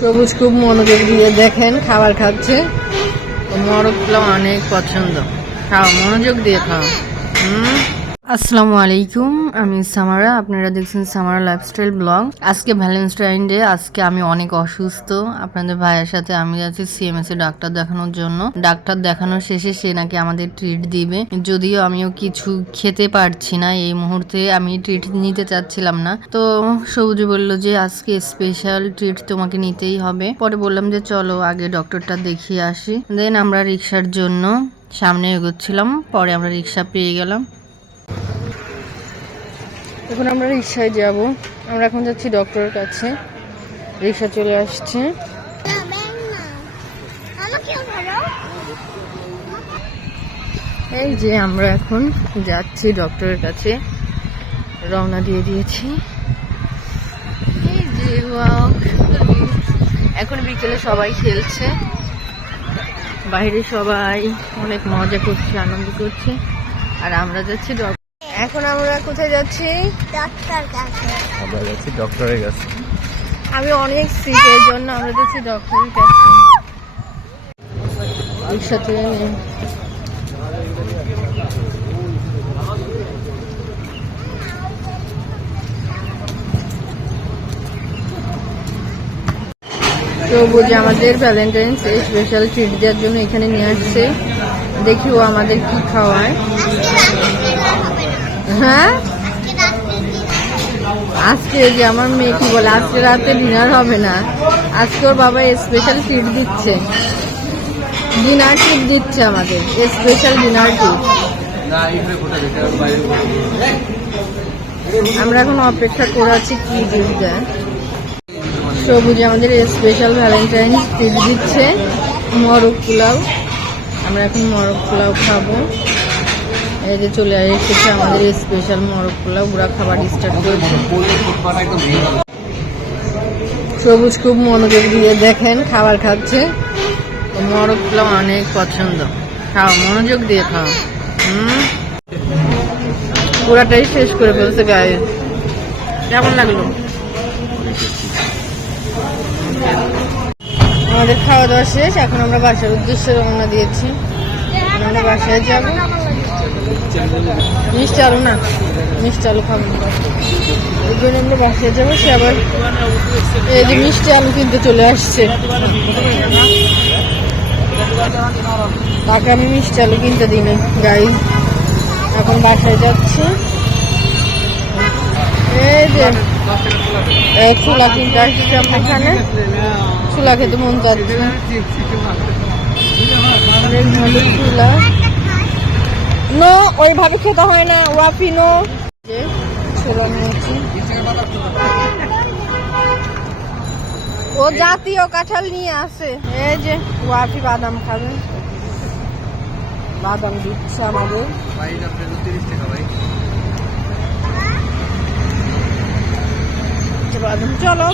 সবুজ খুব মনোযোগ দিয়ে দেখেন, খাবার খাচ্ছে। মোরগগুলো অনেক পছন্দ। খাও, মনোযোগ দিয়ে খাও। আসসালামু আলাইকুম, আমি সামারা। আপনারা দেখছেন সামারা লাইফস্টাইল ব্লগ। আজকে ভ্যালেন্টাইন ডে। আজকে আমি অনেক অসুস্থ। আপনাদের ভাইয়ের সাথে আমি যাচ্ছি সিএমএস এ ডাক্তার দেখানোর জন্য। ডাক্তার দেখানোর শেষে সে নাকি আমাদের ট্রিট দিবে, যদিও আমিও কিছু খেতে পারছি না এই মুহূর্তে। আমি ট্রিট নিতে চাচ্ছিলাম না, তো সবুজ বলল যে আজকে স্পেশাল ট্রিট তোমাকে নিতেই হবে। পরে বললাম যে চলো আগে ডক্টরটা দেখিয়ে আসি। দেন আমরা রিক্সার জন্য সামনে এগোচ্ছিলাম। পরে আমরা রিক্সা পেয়ে গেলাম। এখন আমরা রিক্সায় যাব। আমরা এখন যাচ্ছি ডক্টরের কাছে। রিক্সা চলে আসছে। এই যে আমরা এখন যাচ্ছি ডক্টরের কাছে, রওনা দিয়ে দিয়েছি। এই যে এখন বিকেলে সবাই খেলছে, বাইরে সবাই অনেক মজা করছে, আনন্দ করছে, আর আমরা যাচ্ছি ডক্টর। এখন আমরা কোথায় যাচ্ছি? ডক্টরের কাছে। আমি অনেক সিক, এর জন্য আমরা যাচ্ছি ডক্টরের কাছে। রিক্সা থেকে নিয়ে তো বুঝে আমাদের ভ্যালেন্টাইন্স স্পেশাল ট্রিট দেওয়ার জন্য এখানে নিয়ে আসছে। দেখি ও আমাদের কি খাওয়ায়। হ্যাঁ, আজকে যে আমার মেয়ে কি বলে, আজকে রাতে ডিনার হবে না। আজকে ওর বাবা স্পেশাল ট্রিট দিচ্ছে, ডিনার ট্রিট দিচ্ছে আমাদের, স্পেশাল ডিনার ট্রিট। আমরা এখন অপেক্ষা করে আছি কি ট্রিট দেয়। সবুজ আমাদের স্পেশাল ভ্যালেন্টাইন ট্রিট দিচ্ছে, মোরগ পোলাও। আমরা এখন মোরগ পোলাও খাবো। এই যে চলে এসেছে আমাদের স্পেশাল মোরগ পোলাও। ওরা খাবার স্টার্ট করেছে। সবুজ খুব মনোযোগ দিয়ে দেখেন, খাবার খাচ্ছে। মোরগ পোলাও অনেক পছন্দ। খাও, মনোযোগ দিয়ে খাও। পুরাটাই শেষ করে ফেলছে গায়ে। কেমন লাগলো? আমাদের খাওয়া দাওয়া শেষ। এখন আমরা বাসার উদ্দেশ্যে রওনা দিয়েছি। আমরা বাসায় যাব। মিষ্টি আলু না, মিষ্টি আলু খাবো, এই জন্য আমরা বাসায় যাবো। সে আবার এই যে মিষ্টি আলু কিনতে চলে আসছে। তাকে আমি মিষ্টি আলু কিনতে দিই না গাইজ। এখন বাসায় যাচ্ছি। এই যে ছোলা কিনতে আসছি আমরা এখানে। ছোলা খেতে মন চাচ্ছে। ছোলা নো, ওইভাবে খেতে হয় না, ওয়াফি নো। ছোলা নিয়েছি। ও জাতীয় কাঁঠাল নিয়ে আসে। এই যে ওয়াফি বাদাম খাবে, বাদাম দিচ্ছে আমাদের। বাদাম চলো।